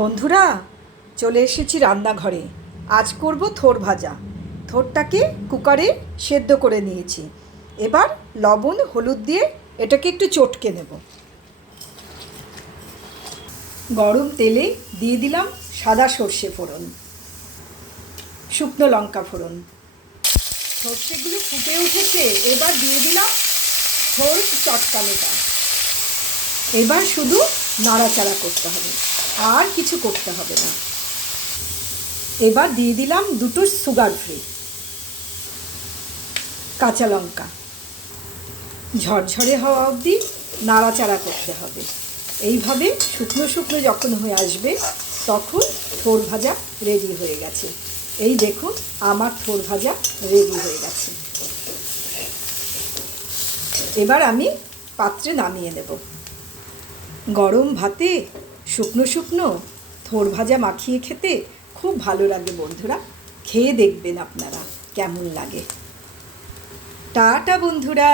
বন্ধুরা, চলে এসেছি রান্নাঘরে। আজ করব থোর ভাজা। থোরটাকে কুকারে সেদ্ধ করে নিয়েছি। এবার লবণ হলুদ দিয়ে এটাকে একটু চটকে নেব। গরম তেলে দিয়ে দিলাম সাদা সর্ষে ফোড়ন, শুকনো লঙ্কা ফোড়ন। সর্ষেগুলো ফুটে উঠেছে, এবার দিয়ে দিলাম থোর চটকানোটা। এবার শুধু নাড়াচাড়া করতে হবে, আর কিছু করতে হবে না। এবার দিয়ে দিলাম দুটো সুগার ফ্রি কাঁচা লঙ্কা। ঝরঝরে হওয়া অবধি নাড়াচাড়া করতে হবে। এইভাবে শুকনো শুকনো যখন হয়ে আসবে তখন থোর ভাজা রেডি হয়ে গেছে। এই দেখুন, আমার থোর ভাজা রেডি হয়ে গেছে। এবার আমি পাত্রে নামিয়ে নেব। গরম ভাতে শুকনো শুকনো থোর ভাজা মাখিয়ে খেতে খুব ভালো লাগে। বন্ধুরা, খেয়ে দেখবেন আপনারা কেমন লাগে। টাটা বন্ধুরা।